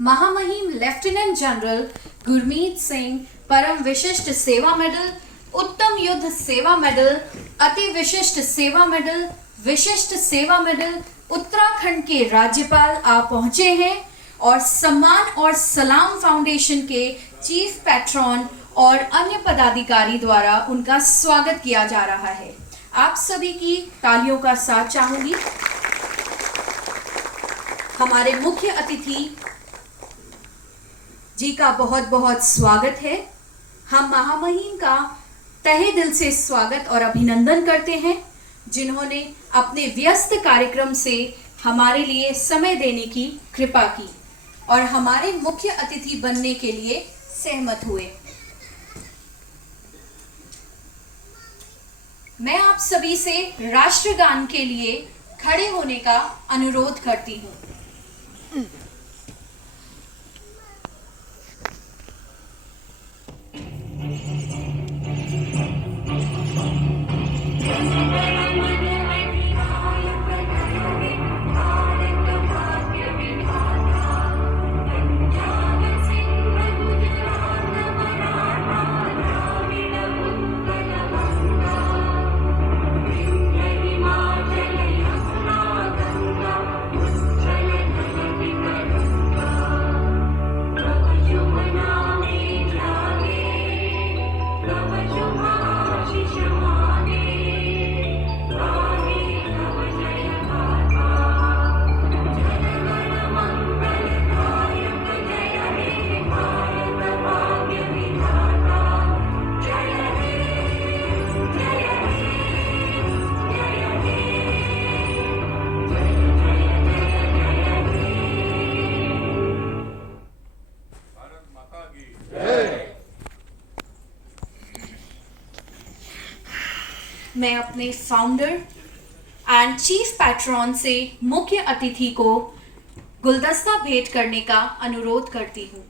महामहिम lieutenant general Gurmeet Singh परम विशिष्ट सेवा मेडल, उत्तम युद्ध सेवा मेडल, अति विशिष्ट सेवा मेडल, विशिष्ट सेवा मेडल उत्तराखंड के राज्यपाल आ पहुंचे हैं और सम्मान और सलाम फाउंडेशन के चीफ पैट्रॉन और अन्य पदाधिकारी द्वारा उनका स्वागत किया जा रहा है। आप सभी की तालियों का साथ चाहूंगी। हमारे मुख्य अतिथि जी का बहुत बहुत स्वागत है। हम महामहिम का तहे दिल से स्वागत और अभिनंदन करते हैं, जिन्होंने अपने व्यस्त कार्यक्रम से हमारे लिए समय देने की कृपा की और हमारे मुख्य अतिथि बनने के लिए सहमत हुए। मैं आप सभी से राष्ट्रगान के लिए खड़े होने का अनुरोध करती हूँ। मैं अपने फाउंडर एंड चीफ पैट्रॉन से मुख्य अतिथि को गुलदस्ता भेंट करने का अनुरोध करती हूँ।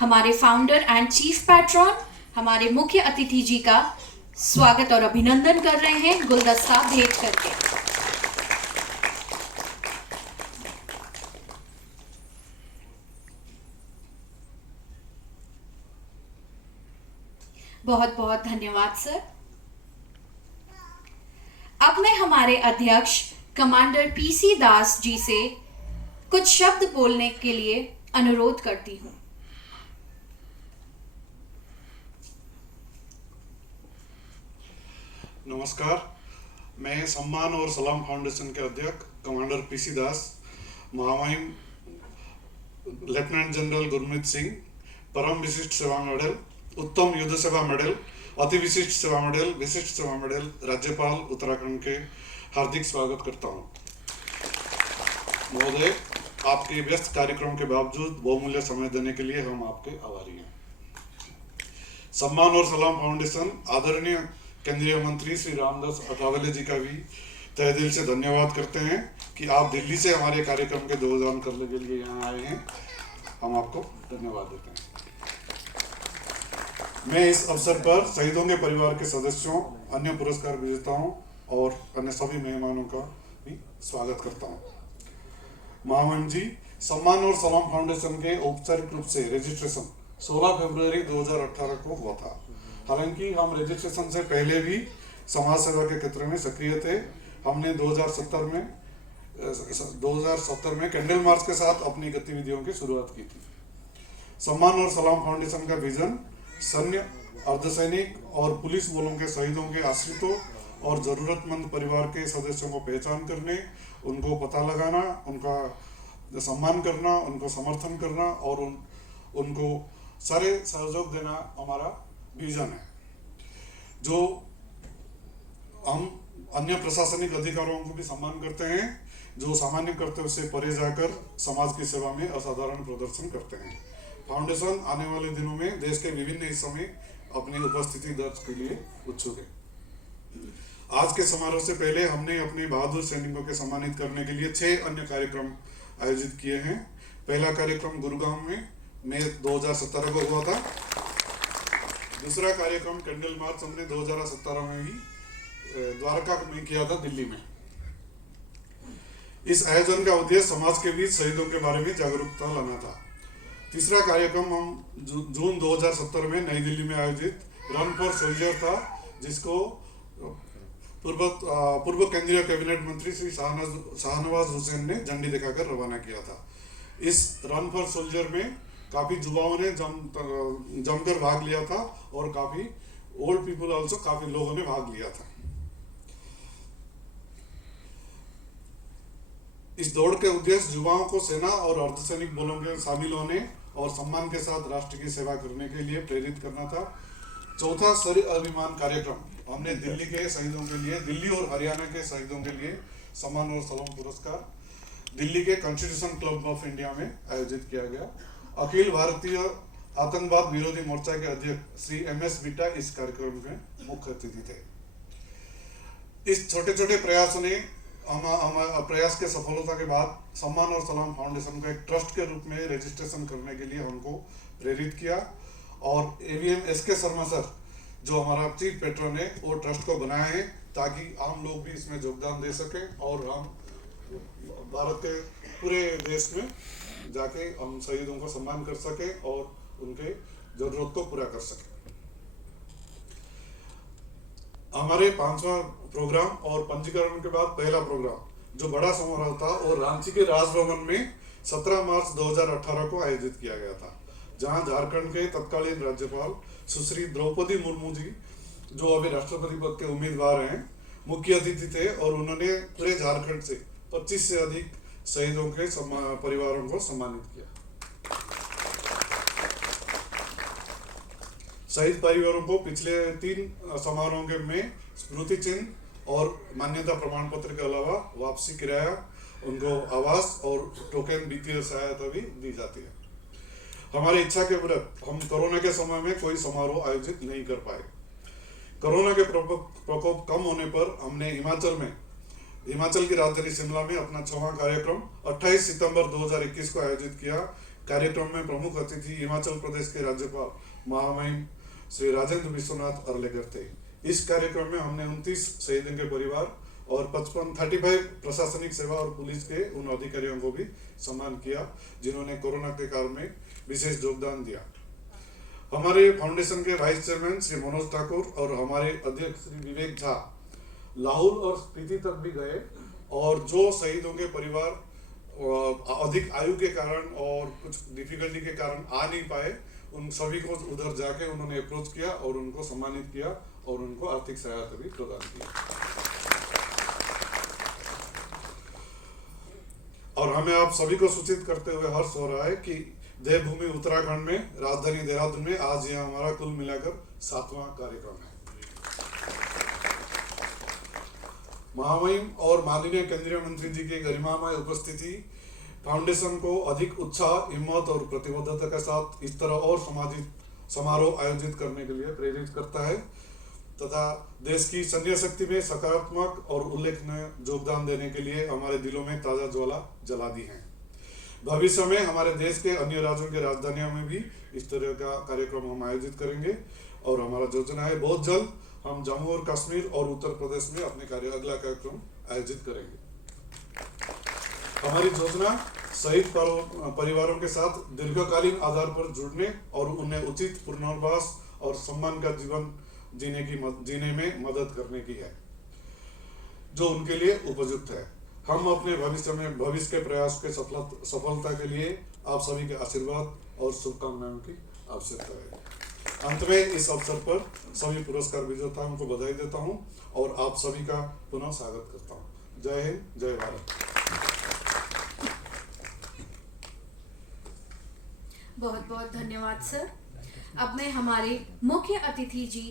हमारे फाउंडर एंड चीफ पैट्रॉन हमारे मुख्य अतिथि जी का स्वागत और अभिनंदन कर रहे हैं गुलदस्ता भेंट करके। बहुत बहुत धन्यवाद सर। अब मैं हमारे अध्यक्ष कमांडर पीसी दास जी से कुछ शब्द बोलने के लिए अनुरोध करती हूँ। नमस्कार, मैं सम्मान और सलाम फाउंडेशन के अध्यक्ष कमांडर पीसी दास, महामहिम लेफ्टिनेंट जनरल गुरमीत सिंह परम विशिष्ट सेवा मेडल, उत्तम युद्ध सेवा मेडल, अति विशिष्ट सेवा मेडल, विशिष्ट सेवा मेडल राज्यपाल उत्तराखंड के हार्दिक स्वागत करता हूं। महोदय, आपके व्यस्त कार्यक्रम के बावजूद बहुमूल्य समय देने के लिए हम आपके आभारी हैं। सम्मान और सलाम फाउंडेशन आदरणीय केंद्रीय मंत्री श्री रामदास अठावले जी का भी तहे दिल से धन्यवाद करते हैं कि आप दिल्ली से हमारे कार्यक्रम के योगदान करने के लिए यहाँ आए हैं। हम आपको धन्यवाद देते हैं। मैं इस अवसर पर शहीदों के परिवार के सदस्यों, अन्य पुरस्कार विजेताओं और अन्य सभी मेहमानों का भी स्वागत करता हूं। महामहिम जी, सम्मान और सलाम फाउंडेशन के औपचारिक रूप से रजिस्ट्रेशन 16 फरवरी 2018 को हुआ था। हालांकि हम रजिस्ट्रेशन से पहले भी समाज सेवा के क्षेत्र में सक्रिय थे। हमने 2017 में कैंडल मार्च के साथ अपनी गतिविधियों की शुरुआत की थी। सम्मान और सलाम फाउंडेशन का विजन सैन्य, अर्धसैनिक और पुलिस बलों के शहीदों के आश्रितों और जरूरतमंद परिवार के सदस्यों को पहचान करने, उनको पता लगाना, उनका सम्मान करना, उनको समर्थन करना और उनको सारे सहयोग देना हमारा विजन है। जो हम अन्य प्रशासनिक अधिकारियों को भी सम्मान करते हैं, जो सामान्य कर्तव्य से परे जाकर समाज की सेवा में असाधारण प्रदर्शन करते हैं। फाउंडेशन आने वाले दिनों में देश के विभिन्न हिस्सों में अपनी उपस्थिति दर्ज के लिए उत्सुक है। आज के समारोह से पहले हमने अपने बहादुर सैनिकों के सम्मानित करने के लिए 6 अन्य कार्यक्रम आयोजित किए हैं। पहला कार्यक्रम गुरुग्राम में मई 2017 को हुआ था। दूसरा कार्यक्रम कैंडल मार्च हमने 2017 में ही द्वारका में किया था, दिल्ली में। इस आयोजन का उद्देश्य समाज के बीच शहीदों के बारे में जागरूकता लाना था। तीसरा कार्यक्रम हम जून 2017 में नई दिल्ली में आयोजित रन फॉर सोल्जर था, जिसको पूर्व केंद्रीय कैबिनेट मंत्री श्री शाहनवाज हुसैन ने झंडी दिखाकर रवाना किया था। इस रन फॉर सोल्जर में काफी युवाओं ने जमकर भाग लिया था और काफी ओल्ड पीपल ऑल्सो, काफी लोगों ने भाग लिया था। इस दौड़ के उद्देश्य युवाओं को सेना और अर्धसैनिक बलों में शामिल होने और सम्मान के साथ राष्ट्र की सेवा करने के लिए प्रेरित करना था। चौथा शौर्य अभिमान कार्यक्रम हमने दिल्ली के शहीदों के लिए, दिल्ली और हरियाणा के शहीदों के लिए सम्मान और सलाम पुरस्कार दिल्ली के कॉन्स्टिट्यूशन क्लब ऑफ इंडिया में आयोजित किया गया। अखिल भारतीय आतंकवाद विरोधी मोर्चा के अध्यक्ष श्री MS बिट्टा इस कार्यक्रम में मुख्य अतिथि थे। इस छोटे छोटे प्रयासों ने प्रयास के सफलता के बाद सम्मान और सलाम फाउंडेशन को एक ट्रस्ट के रूप में रजिस्ट्रेशन करने के लिए हमको प्रेरित किया और AVM SK शर्मा सर, जो हमारा चीफ पेट्रन है, वो ट्रस्ट को बनाया है ताकि आम लोग भी इसमें योगदान दे सकें और हम भारत के पूरे देश में जाके हम शहीदों को सम्मान कर सकें और उनके जरूरत को पूरा कर सकें। हमारे 5वां प्रोग्राम और पंजीकरण के बाद पहला प्रोग्राम जो बड़ा समारोह था और रांची के राजभवन में 17 मार्च 2018 को आयोजित किया गया था, जहां झारखंड के तत्कालीन राज्यपाल सुश्री द्रौपदी मुर्मू जी, जो अभी राष्ट्रपति पद के उम्मीदवार हैं, मुख्य अतिथि थे और उन्होंने पूरे झारखंड से 25 से अधिक शहीदों के परिवारों को सम्मानित किया। शहीद परिवारों को पिछले 3 समारोहों में स्मृति चिन्ह और मान्यता प्रमाण पत्र के अलावा वापसी किराया, उनको आवास और टोकन वित्तीय सहायता भी दी जाती है। हमारी इच्छा के विरुद्ध हम कोरोना के समय में कोई समारोह आयोजित नहीं कर पाए। कोरोना के प्रकोप कम होने पर हमने हिमाचल की राजधानी शिमला में अपना 6वां कार्यक्रम 28 सितंबर 2021 को आयोजित किया। कार्यक्रम में प्रमुख अतिथि हिमाचल प्रदेश के राज्यपाल महामहिम श्री राजेंद्र विश्वनाथ अर्लेकर थे। इस कार्यक्रम में हमने 29 शहीदों के परिवार और 35 प्रशासनिक सेवा और पुलिस के उन अधिकारियों को भी सम्मान किया जिन्होंने कोरोना के काल में विशेष योगदान दिया। हमारे फाउंडेशन के वाइस चेयरमैन श्री मनोज ठाकुर और हमारे अध्यक्ष श्री विवेक झा लाहौल और स्पीति तक भी गए और जो शहीदों के परिवार अधिक आयु के कारण और कुछ डिफिकल्टी के कारण आ नहीं पाए, उन सभी को उधर जाके उन्होंने अप्रोच किया और उनको सम्मानित किया और उनको आर्थिक सहायता भी प्रदान की। और हमें आप सभी को सूचित करते हुए हर्ष हो रहा है कि देवभूमि उत्तराखंड में राजधानी देहरादून में आज यह हमारा कुल मिलाकर 7वां कार्यक्रम है। महामहिम और माननीय केंद्रीय मंत्री जी की गरिमामय उपस्थिति फाउंडेशन को अधिक उत्साह, हिम्मत और प्रतिबद्धता के साथ इस तरह और सामाजिक समारोह आयोजित करने के लिए प्रेरित करता है तथा देश की सैन्य शक्ति में सकारात्मक और उल्लेखनीय योगदान देने के लिए हमारे दिलों में ताजा ज्वाला जला दी है। भविष्य में हमारे देश के अन्य राज्यों की राजधानियों में भी इस तरह का कार्यक्रम हम आयोजित करेंगे और हमारा योजना है बहुत जल्द हम जम्मू और कश्मीर और उत्तर प्रदेश में अपने अगला कार्यक्रम आयोजित करेंगे। हमारी योजना शहीद परिवारों के साथ दीर्घकालीन आधार पर जुड़ने और उन्हें उचित पुनर्वास और सम्मान का जीवन जीने में मदद करने की है जो उनके लिए उपयुक्त है। हम अपने भविष्य के प्रयास के सफलता के लिए आप सभी के आशीर्वाद और शुभकामनाओं की आवश्यकता है। अंत में इस अवसर पर सभी पुरस्कार विजेताओं को बधाई देता हूं और आप सभी का पुनः स्वागत करता हूं। जय हिंद, जय भारत। बहुत बहुत धन्यवाद सर। अब मैं हमारे मुख्य अतिथि जी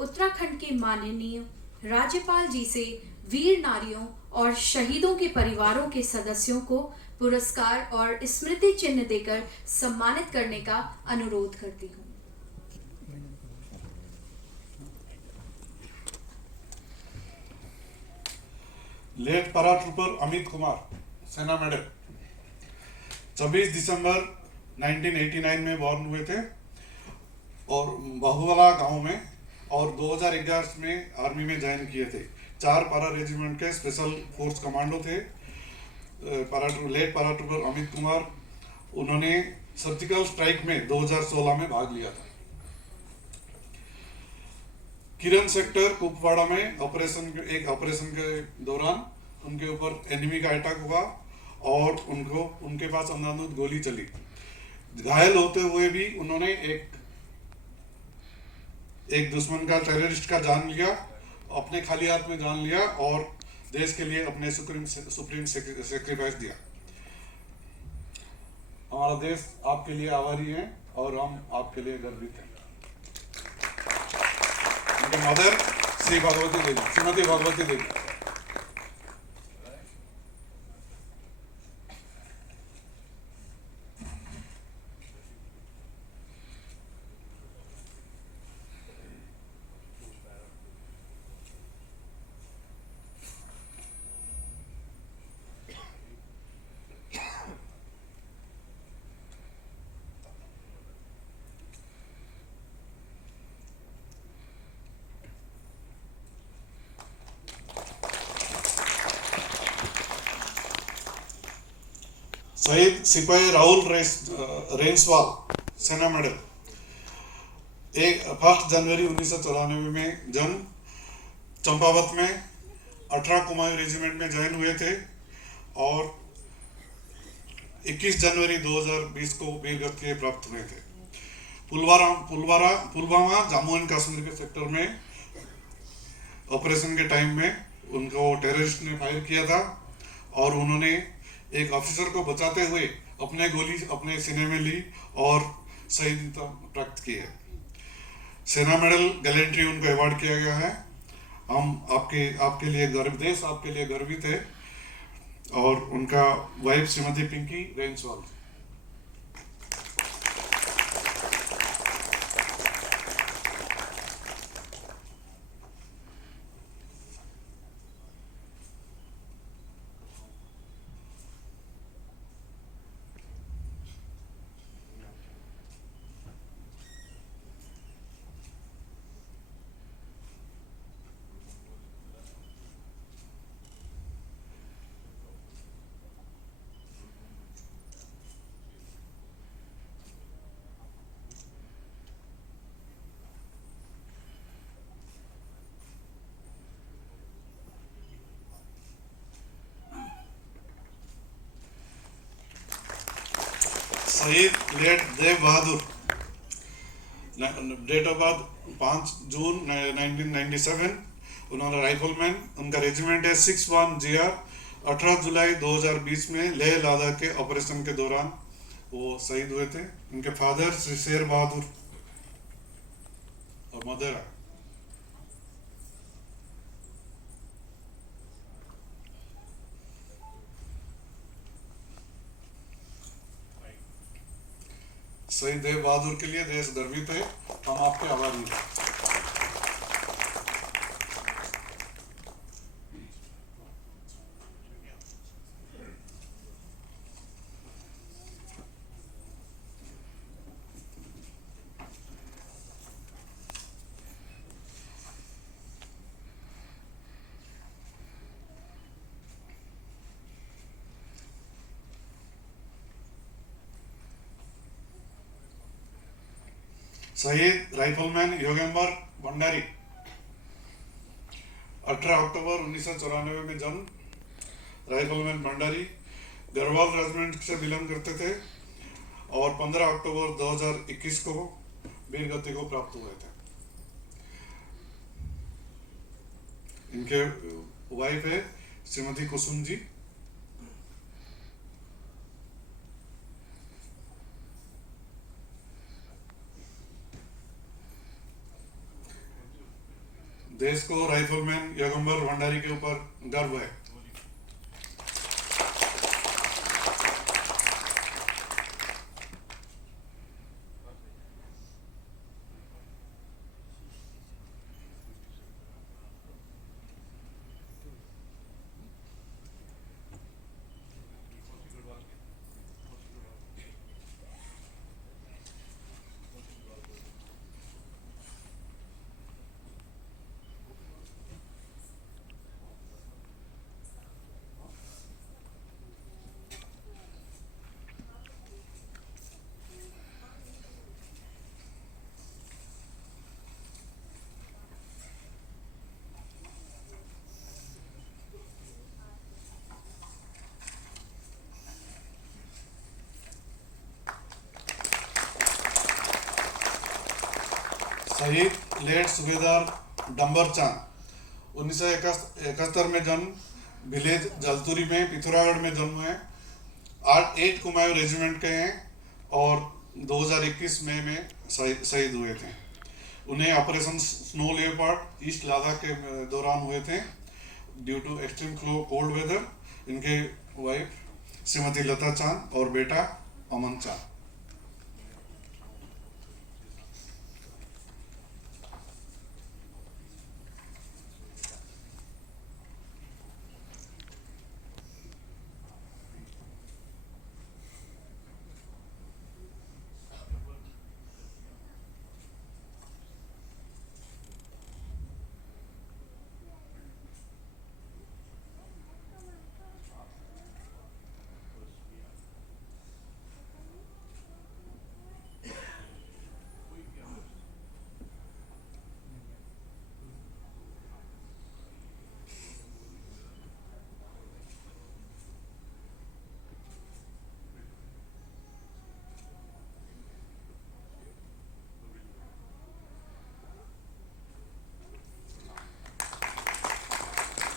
उत्तराखंड के माननीय राज्यपाल जी से वीर नारियों और शहीदों के परिवारों के सदस्यों को पुरस्कार और स्मृति चिन्ह देकर सम्मानित करने का अनुरोध करती हूँ। Late paratrooper Amit Kumar, Sena medal, 26 दिसंबर 1989 में बॉर्न हुए थे। और बाहुवाला गांव में, और 2011 में आर्मी में ज्वाइन किए थे। 4 पारा रेजिमेंट के स्पेशल फोर्स कमांडो थे। लेट पारा ट्रूपर अमित कुमार, उन्होंने सर्जिकल स्ट्राइक में 2016 में भाग लिया था। किरण सेक्टर कुपवाड़ा में एक ऑपरेशन के दौरान उनके ऊपर एनिमी का अटैक हुआ और उनके पास अंधाधुंध गोली चली। घायल होते हुए भी उन्होंने एक दुश्मन का, टेररिस्ट का जान लिया, अपने खाली हाथ में जान लिया और देश के लिए अपने सुप्रीम सेक्रीफाइस दिया। हमारा देश आपके लिए आभारी है और हम आपके लिए गर्वित हैं। मदर श्रीमती भगवती देवी। शहीद सिपाही राहुल रेंसवाल सेना मेडल। 1 जनवरी 1994 में जन्म, चंपावत में 18 कुमाऊं रेजिमेंट में ज्वाइन हुए थे और 21 जनवरी 2020 को वीर गति प्राप्त हुए थे। पुलवामा जम्मू एंड कश्मीर के सेक्टर में ऑपरेशन के टाइम में उनको टेररिस्ट ने फायर किया था और उन्होंने एक ऑफिसर को बचाते हुए गोली अपने सीने में ली और शहीद प्राप्त की है। सेना मेडल गैलेंट्री उनको अवार्ड किया गया है। हम आपके लिए देश आपके लिए गर्वित है। और उनका वाइफ श्रीमती पिंकी रेंसवाल। शहीद late Dev Bahadur, date of birth 5 June 1997। उन्होंने राइफलमैन, उनका रेजिमेंट है 61 GR। 18 जुलाई 2020 में लेह लद्दाख के ऑपरेशन के दौरान वो शहीद हुए थे। उनके फादर श्री शेर बहादुर और मदर शहीद देव बहादुर के लिए देश गर्वित है। हम आपके आभारी हैं। शहीद राइफलमैन योगेंबर भंडारी, 18 अक्टूबर 1994 में जन्म। राइफलमैन भंडारी गढ़वाल रेजिमेंट से बिलोंग करते थे और 15 अक्टूबर 2021 को वीर गति को प्राप्त हुए थे। इनके वाइफ है श्रीमती कुसुम जी। देश को राइफलमैन योगेंबर भंडारी के ऊपर गर्व है। शहीद लेट सूबेदार डंबर चांद 1971 में जन्म, विलेज जलतुरी में पिथौरागढ़ में जन्म है। 8 कुमायूं रेजिमेंट के हैं और 2021 मई में शहीद हुए थे। उन्हें operation snow leopard east Ladakh के दौरान हुए थे due to extreme cold weather. इनके वाइफ श्रीमती लता चांद और बेटा अमन चांद।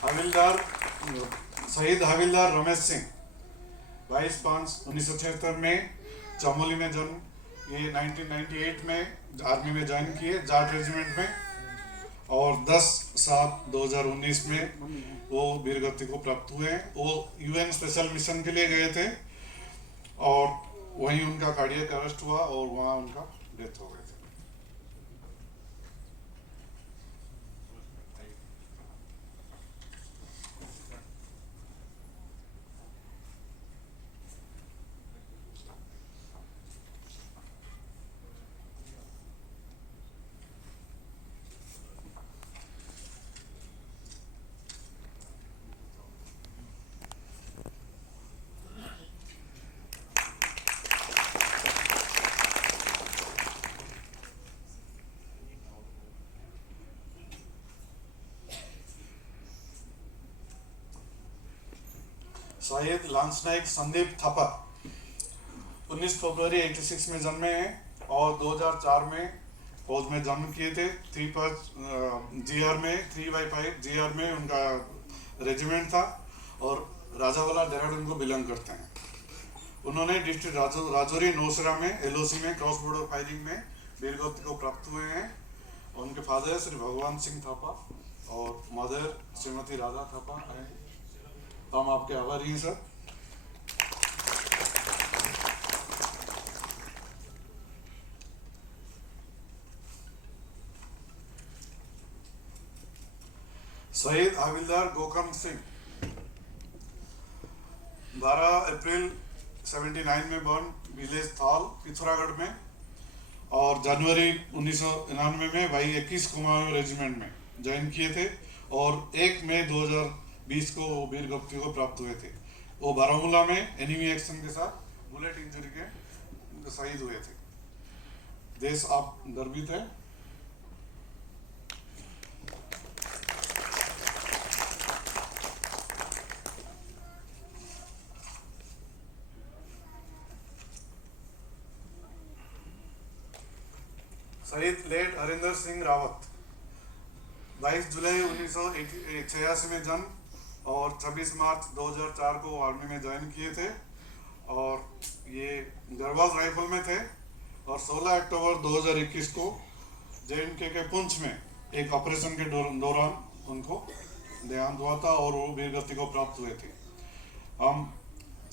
हविलदार शहीद हविलदार रमेश सिंह 22/5/1976 में चमोली में जन्म। ये 1998 में आर्मी में ज्वाइन किए जाट रेजिमेंट में और 10/7/2019 में वो वीर गति को प्राप्त हुए हैं। वो यूएन स्पेशल मिशन के लिए गए थे और वहीं उनका कार्डियक अरेस्ट हुआ और वहाँ उनका डेथ हो गई थी। शहीद लांस नाइक संदीप थापा 19 फरवरी 86 में जन्मे हैं और 2004 में फौज में जन्म किए थे। 3/5 GR में 3/5 GR में उनका रेजिमेंट था और राजावाला देहरादून को बिलोंग करते हैं। उन्होंने डिस्ट्रिक्ट राजौरी नौशेरा में LOC में क्रॉस बॉर्डर फायरिंग में वीरगति को प्राप्त हुए हैं। उनके फादर श्री भगवान सिंह थापा और मदर श्रीमती राधा थापा हैं। हम आपके आभारी हैं सर। शहीद हविलदार गोकर्ण सिंह 12 अप्रैल 79 में बर्न, विलेज थाल पिथौरागढ़ में और जनवरी 1999 में भाई 21 कुमायूं रेजिमेंट में ज्वाइन किए थे और 1 मई 2020 को वीर गति को प्राप्त हुए थे। वो बारामूला में एनिमी एक्शन के साथ बुलेट इंजरी के शहीद हुए थे। देश आप गर्वित है। शहीद लेट हरिंदर सिंह रावत 22 जुलाई 1986 में जन्म और 26 मार्च 2004 को आर्मी में ज्वाइन किए थे और ये गढ़वाल राइफल में थे और 16 अक्टूबर 2021 को JNK के पुंछ में एक ऑपरेशन के दौरान उनको देहांत हुआ था और वो वीर गति को प्राप्त हुए थे। हम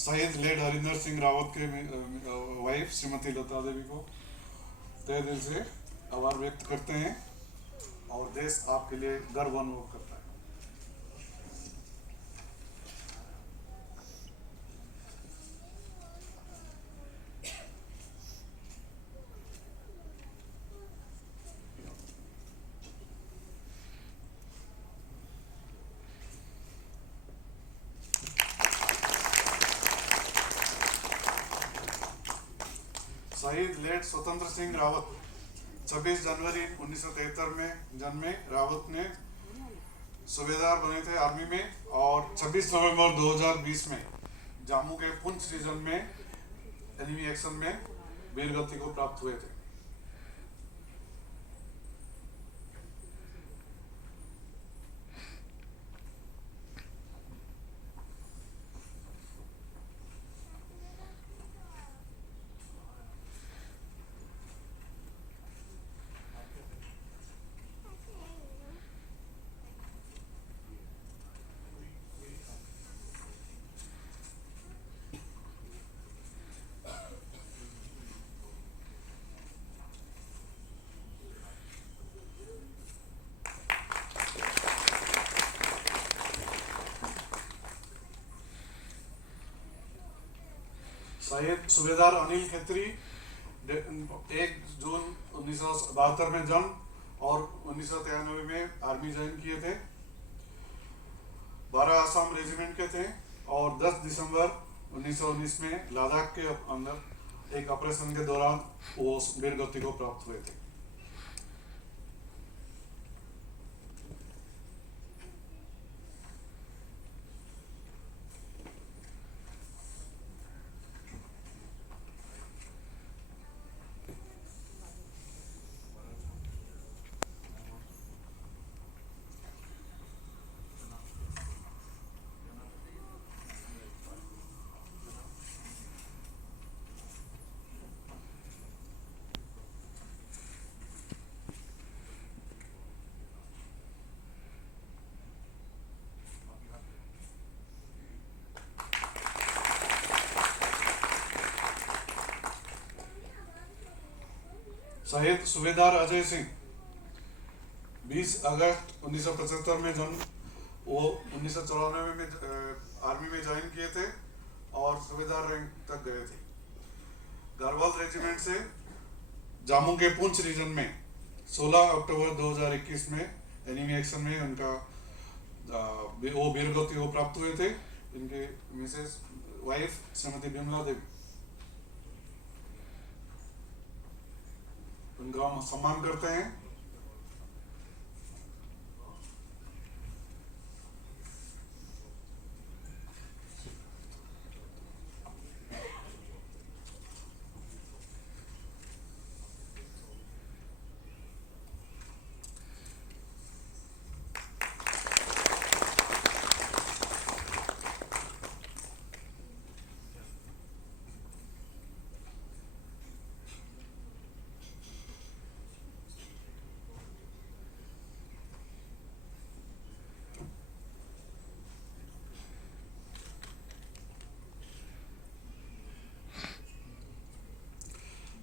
शहीद लेट हरिंदर सिंह रावत के वाइफ श्रीमती लता देवी को तहे दिल से आभार व्यक्त करते हैं और देश आपके लिए गर्व अनुभव करता है। शहीद लेट स्वतंत्र सिंह रावत 26 जनवरी 1973 में जन्मे। रावत ने सूबेदार बने थे आर्मी में और 26 नवंबर 2020 में जम्मू के पुंछ रीजन में एनिमी एक्शन में वीर गति को प्राप्त हुए थे। शहीद सूबेदार अनिल खत्री 1 जून 1972 में जन्म और 1993 में आर्मी ज्वाइन किए थे। 12 आसाम रेजिमेंट के थे और 10 दिसंबर 1919 में लद्दाख के अंदर एक ऑपरेशन के दौरान वो वीरगति को प्राप्त हुए थे। शहीद सूबेदार अजय सिंह 20 अगस्त 1975 में जन्म, वो 1994 में आर्मी में ज्वाइन किए थे और सूबेदार रैंक तक गए थे। गढ़वाल रेजिमेंट से जम्मू के पुंछ रीजन में 16 अक्टूबर 2021 में एनिमी एक्शन में उनका वो वीरगति को प्राप्त हुए थे। इनके मिसेस वाइफ श्रीमती बिमला देवी, उनका हम सम्मान करते हैं।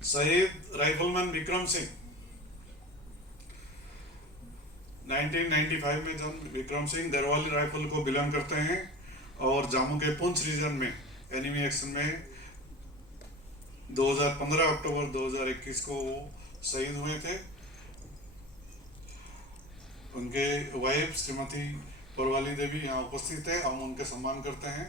शहीद राइफलमैन विक्रम सिंह 1995 में जन्म। विक्रम सिंह दरवाली राइफल को बिलोंग करते हैं और जम्मू के पुंछ रीजन में एनिमी एक्शन में 2015 अक्टूबर 2021 को वो शहीद हुए थे। उनके वाइफ श्रीमती परवाली देवी यहाँ उपस्थित है, हम उनके सम्मान करते हैं।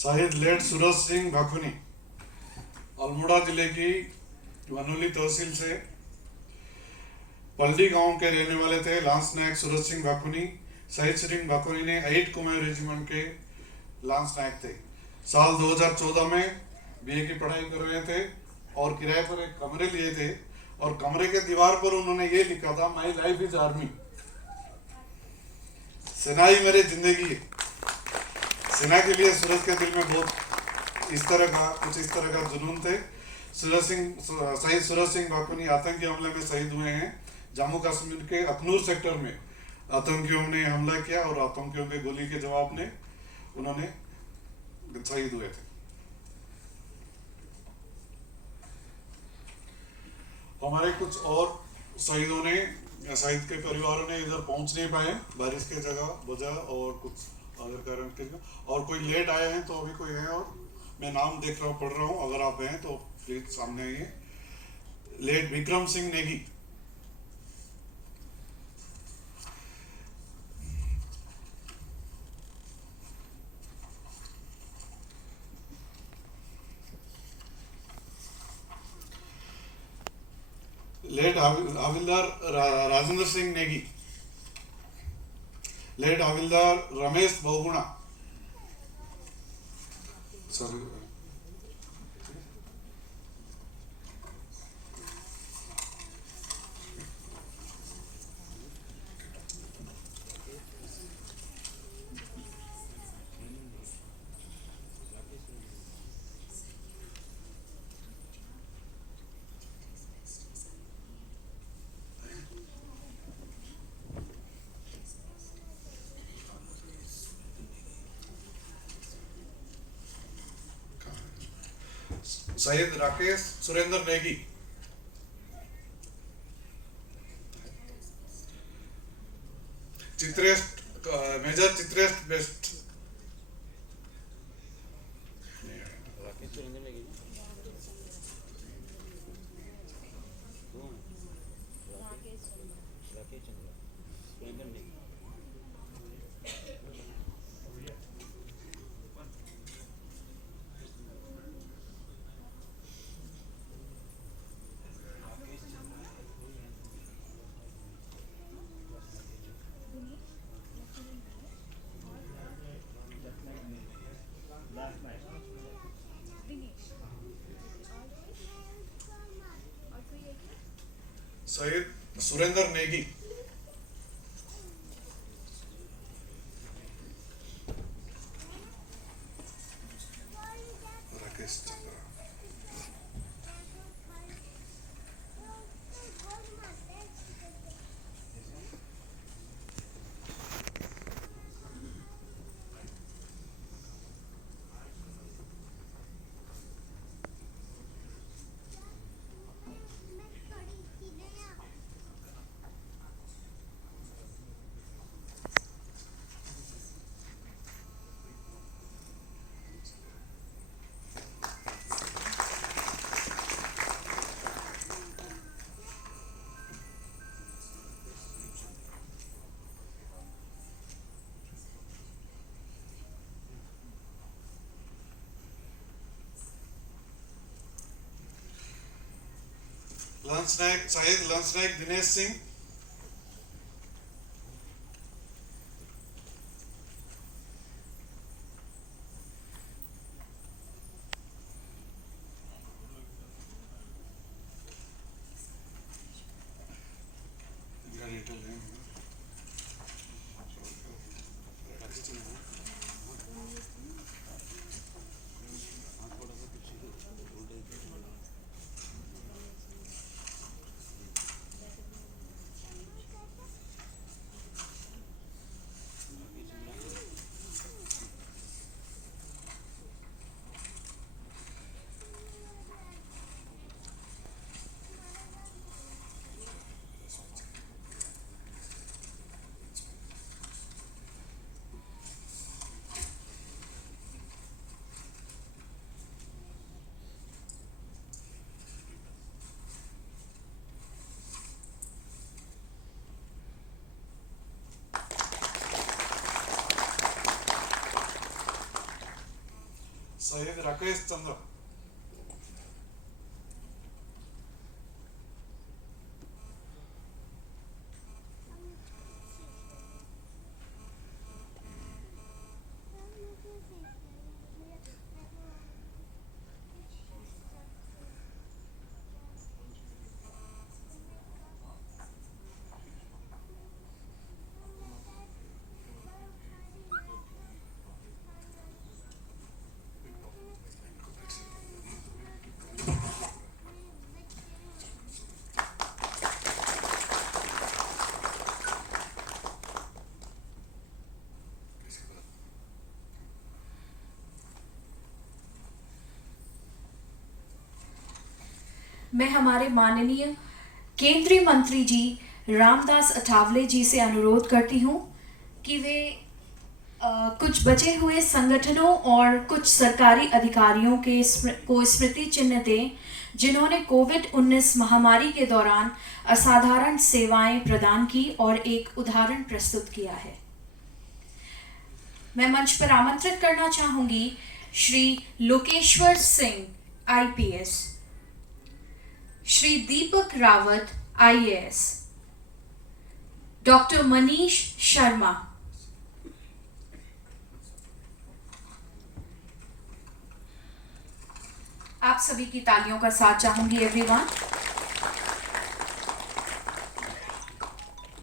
शहीद लेट सूरज सिंह भाकुनी अल्मोड़ा जिले की वनोली तहसील से पल्डी गांव के रहने वाले थे। लांस नायक सूरज सिंह भाकुनी, शहीद सिंह भाकुनी ने 8 कुमाऊं रेजिमेंट के लांस नायक थे। साल 2014 में बीए की पढ़ाई कर रहे थे और किराए पर एक कमरे लिए थे और कमरे के दीवार पर उन्होंने ये लिखा था, माई लाइफ इज आर्मी, सेना ही मेरी जिंदगी है। सेना के लिए सूरज के दिल में बहुत इस तरह का जुनून थे। शहीद सूरज सिंह भाकुनी आतंकी हमले में शहीद हुए हैं। जम्मू कश्मीर के अखनूर सेक्टर में आतंकियों ने हमला किया और आतंकियों के गोली के जवाब में उन्होंने शहीद हुए थे। हमारे कुछ और शहीदों ने, शहीद के परिवारों ने इधर पहुंच नहीं पाए बारिश के वजह और कुछ अदर कारण के, और कोई लेट आए हैं तो अभी कोई है और मैं नाम पढ़ रहा हूँ, अगर आप हैं तो प्लीज सामने आइए। Late Vikram Singh Negi, late हविलदार Rajendra Singh Negi, late हविलदार Ramesh Bahuguna, Syed Rakesh Surendra Negi, Chitresh major Chitresh best, Rakesh Surendra Negi Rakesh चंद्र सुरेंद्र नेगी सैयद सुरेंद्र नेगी, राकेश चंद्र, लंच नायक शाहिद लंच नायक दिनेश सिंह, सैयद राकेश चंद्र, मैं हमारे माननीय केंद्रीय मंत्री जी रामदास अठावले जी से अनुरोध करती हूँ कि वे कुछ बचे हुए संगठनों और कुछ सरकारी अधिकारियों के को स्मृति चिन्ह दें जिन्होंने कोविड-19 महामारी के दौरान असाधारण सेवाएं प्रदान की और एक उदाहरण प्रस्तुत किया है। मैं मंच पर आमंत्रित करना चाहूंगी Shri Lokeshwar Singh IPS, Shri Deepak Rawat IAS, doctor Manish Sharma, आप सभी की तालियों का साथ चाहूंगी एवरीवन।